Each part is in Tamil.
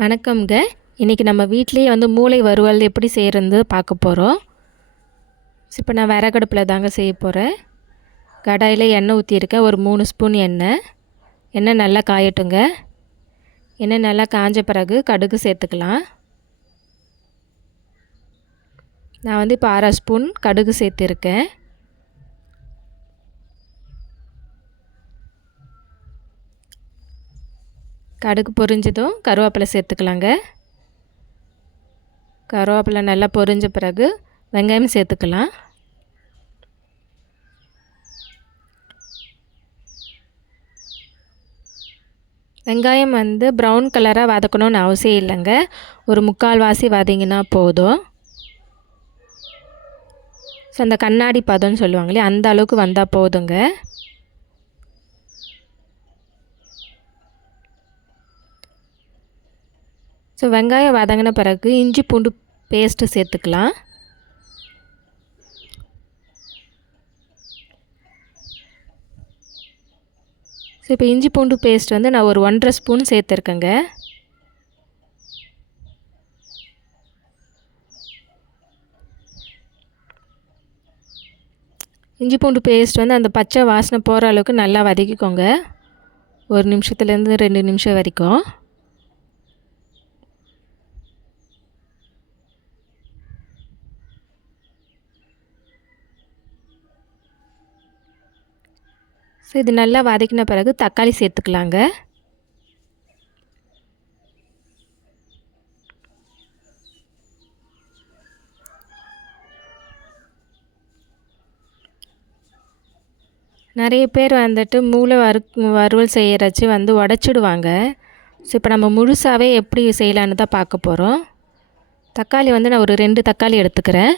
வணக்கம்ங்க. இன்றைக்கி நம்ம வீட்லேயே வந்து மூளை வறுவல் எப்படி செய்கிறது பார்க்க போகிறோம் இப்போ நான் விறகடுப்பில் தாங்க செய்ய போகிறேன் கடாயில் எண்ணெய் ஊற்றியிருக்கேன் ஒரு மூணு ஸ்பூன் எண்ணெய். எண்ணெய் நல்லா காயட்டுங்க. எண்ணெய் நல்லா காஞ்ச பிறகு கடுகு சேர்த்துக்கலாம். நான் வந்து இப்போ அரை ஸ்பூன் கடுகு சேர்த்துருக்கேன். கடுகு பொரிஞ்சதும் கருவேப்பிலை சேர்த்துக்கலாங்க. கருவேப்பிலை நல்லா பொரிஞ்ச பிறகு வெங்காயம் சேர்த்துக்கலாம். வெங்காயம் வந்து ப்ரௌன் கலராக வதக்கணும்னு அவசியம் இல்லைங்க. ஒரு முக்கால் வாசி வதங்கினா போதும். ஸோ அந்த கண்ணாடி பதம்னு சொல்லுவாங்களே அந்த அளவுக்கு வந்தால் போதுங்க. ஸோ வெங்காயம் வதங்கின பிறகு இஞ்சி பூண்டு பேஸ்ட்டு சேர்த்துக்கலாம். ஸோ இப்போ இஞ்சி பூண்டு பேஸ்ட் வந்து நான் ஒரு ஒன்றரை ஸ்பூன் சேர்த்துருக்கேங்க. இஞ்சி பூண்டு பேஸ்ட் வந்து அந்த பச்சை வாசனை போகிற அளவுக்கு நல்லா வதக்கிக்கோங்க. ஒரு நிமிஷத்துலேருந்து ரெண்டு நிமிஷம் வரைக்கும். ஸோ இது நல்லா வதக்கின பிறகு தக்காளி சேர்த்துக்கலாங்க. நிறைய பேர் வந்துட்டு மூளை வறு வறுவல் செய்கிறச்சு வந்து உடச்சிடுவாங்க. ஸோ இப்போ நம்ம முழுசாகவே எப்படி செய்யலான்னு தான் பார்க்க போகிறோம் தக்காளி வந்து நான் ஒரு ரெண்டு தக்காளி எடுத்துக்கிறேன்.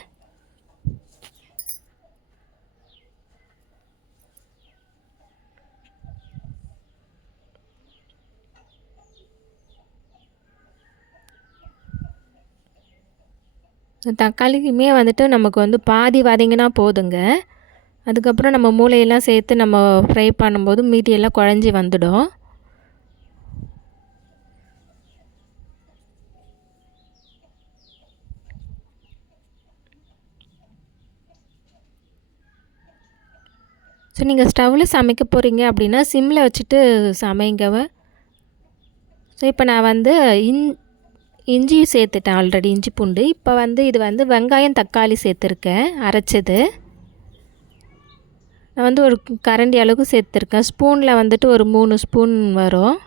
தக்காளிக்குமே வந்துட்டு நமக்கு வந்து பாதி வதங்கினா போதுங்க. அதுக்கப்புறம் நம்ம மூளையெல்லாம் சேர்த்து நம்ம ஃப்ரை பண்ணும்போது மீதியெல்லாம் குழஞ்சி வந்துடும். ஸோ நீங்கள் ஸ்டவ்வில் சமைக்க போகிறீங்க அப்படின்னா சிம்மில் வச்சுட்டு சமைங்க. ஸோ இப்போ நான் வந்து இன் இஞ்சி சேர்த்துட்டேன் ஆல்ரெடி இஞ்சி பூண்டு. இப்போ வந்து இது வந்து வெங்காயம் தக்காளி சேர்த்துருக்கேன் அரைச்சது. நான் வந்து ஒரு கரண்டி அளவுக்கு சேர்த்துருக்கேன். ஸ்பூனில் வந்துட்டு ஒரு மூணு ஸ்பூன் வரும்.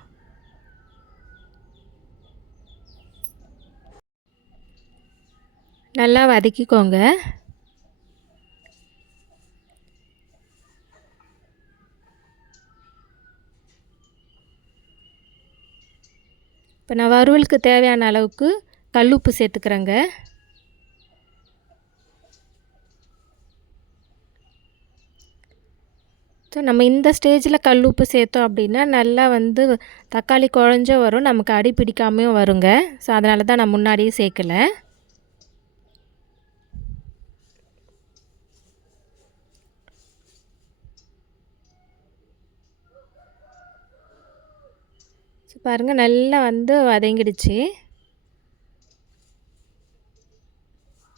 நல்லா வதக்கிக்கோங்க. இப்போ நான் வறுவலுக்கு தேவையான அளவுக்கு கல்லுப்பு சேர்த்துக்கிறேங்க. ஸோ நம்ம இந்த ஸ்டேஜில் கல் உப்பு சேர்த்தோம் அப்படின்னா நல்லா வந்து தக்காளி குழஞ்ச வரும் நமக்கு அடி பிடிக்காமையும் வருங்க. ஸோ அதனால தான் நான் முன்னாடியே சேர்க்கலை. பாருங்கள் நல்லா வந்து வதங்கிடுச்சு.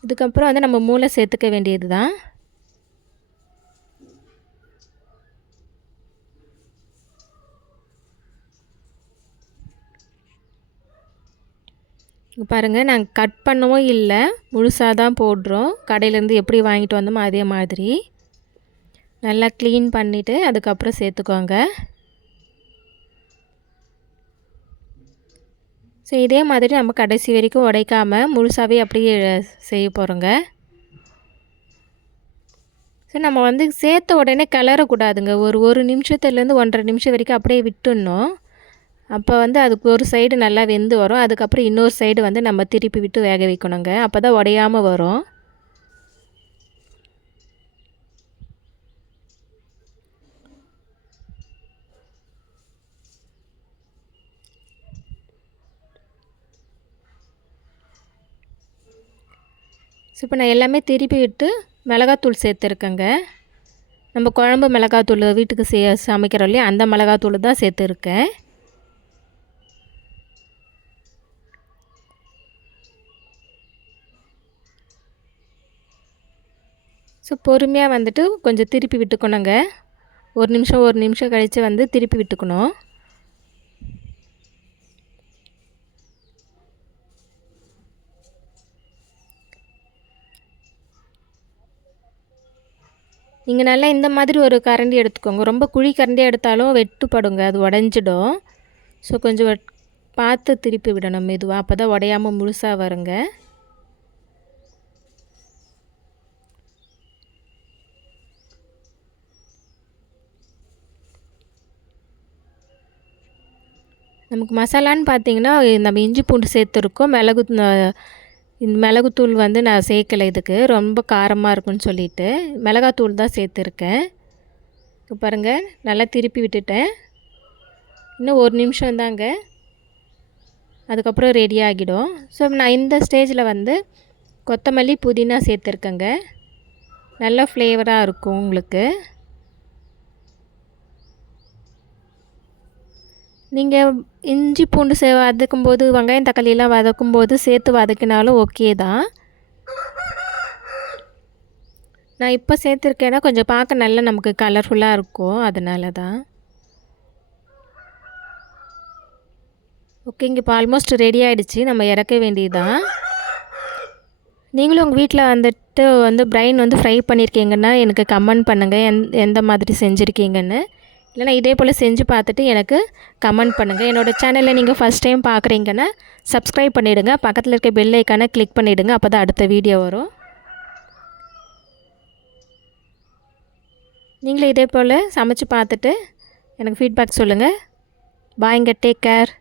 இதுக்கப்புறம் வந்து நம்ம மூளை சேர்த்துக்க வேண்டியது தான் பாருங்கள் நாங்கள் கட் பண்ணவும் இல்லை முழுசாக தான் போடுறோம். கடையிலேருந்து எப்படி வாங்கிட்டு வந்தோமோ அதே மாதிரி. நல்லா க்ளீன் பண்ணிவிட்டு அதுக்கப்புறம் சேர்த்துக்கோங்க. ஸோ இதே மாதிரி நம்ம கடைசி வரைக்கும் உடைக்காமல் முழுசாகவே அப்படியே செய்ய போகிறோங்க ஸோ நம்ம வந்து சேர்த்த உடனே கிளறக்கூடாதுங்க. ஒரு ஒரு நிமிஷத்துலேருந்து ஒன்றரை நிமிஷம் வரைக்கும் அப்படியே விட்டுடணும். அப்போ வந்து அதுக்கு ஒரு சைடு நல்லா வெந்து வரும். அதுக்கப்புறம் இன்னொரு சைடு வந்து நம்ம திருப்பி விட்டு வேக வைக்கணுங்க. அப்போ தான் உடையாமல் வரும். ஸோ இப்போ நான் எல்லாமே திருப்பி விட்டு மிளகாத்தூள் சேர்த்துருக்கேங்க. நம்ம குழம்பு மிளகாத்தூள் வீட்டுக்கு சே சமைக்கிறோம் இல்லையா? அந்த மிளகாத்தூள் தான் சேர்த்துருக்கேன். ஸோ பொறுமையாக வந்துட்டு கொஞ்சம் திருப்பி விட்டுக்கணுங்க. ஒரு நிமிஷம் ஒரு நிமிஷம் கழித்து வந்து திருப்பி விட்டுக்கணும். நீங்கள் நல்லா இந்த மாதிரி ஒரு கரண்டி எடுத்துக்கோங்க. ரொம்ப குழி கரண்டி எடுத்தாலும் வெட்டுப்படுங்க. அது உடஞ்சிடும். ஸோ கொஞ்சம் வெட்- பார்த்து திருப்பி விடணும் மெதுவாக அப்போ தான் உடையாமல் முழுசாக வருங்க. நமக்கு மசாலான்னு பார்த்தீங்கன்னா நம்ம இஞ்சி பூண்டு சேர்த்துருக்கோம் மிளகு இந்த மிளகுத்தூள் வந்து நான் சேர்க்கலை இதுக்கு. ரொம்ப காரமாக இருக்கும்னு சொல்லிட்டு மிளகாத்தூள் தான் சேர்த்துருக்கேன். இப்போ பாருங்கள் நல்லா திருப்பி விட்டுட்டேன். இன்னும் ஒரு நிமிஷம் தாங்க. அதுக்கப்புறம் ரெடி ஆகிடும். ஸோ நான் இந்த ஸ்டேஜில் வந்து கொத்தமல்லி புதினா சேர்த்துருக்கேங்க. நல்ல ஃப்ளேவராக இருக்கும் உங்களுக்கு. நீங்கள் இஞ்சி பூண்டு சே வதக்கும் போது வெங்காயம் தக்காளியெல்லாம் வதக்கும் போது சேர்த்து வதக்கினாலும் ஓகே தான். நான் இப்போ சேர்த்துருக்கேன்னா கொஞ்சம் பார்க்க நல்லா நமக்கு கலர்ஃபுல்லாக இருக்கும். அதனால தான். ஓகே இங்கே இப்போ ஆல்மோஸ்ட் ரெடி ஆகிடுச்சு நம்ம இறக்க வேண்டியதுதான். நீங்களும் உங்கள் வீட்டில் வந்துட்டு வந்து பிரைன் வந்து ஃப்ரை பண்ணியிருக்கீங்கன்னா எனக்கு கமெண்ட் பண்ணுங்கள் எந் எந்த மாதிரி செஞ்சுருக்கீங்கன்னு. இல்லைனா இதே போல் செஞ்சு பார்த்துட்டு எனக்கு கமெண்ட் பண்ணுங்கள் என்னோடய சேனலை நீங்கள் ஃபஸ்ட் டைம் பார்க்குறீங்கன்னா சப்ஸ்கிரைப் பண்ணிவிடுங்க பக்கத்தில் இருக்க பெல் ஐக்கானை கிளிக் பண்ணிவிடுங்க அப்போ தான் அடுத்த வீடியோ வரும். நீங்களும் இதே போல் சமைச்சு பார்த்துட்டு எனக்கு ஃபீட்பேக் சொல்லுங்கள் பாய்ங்க டேக் கேர்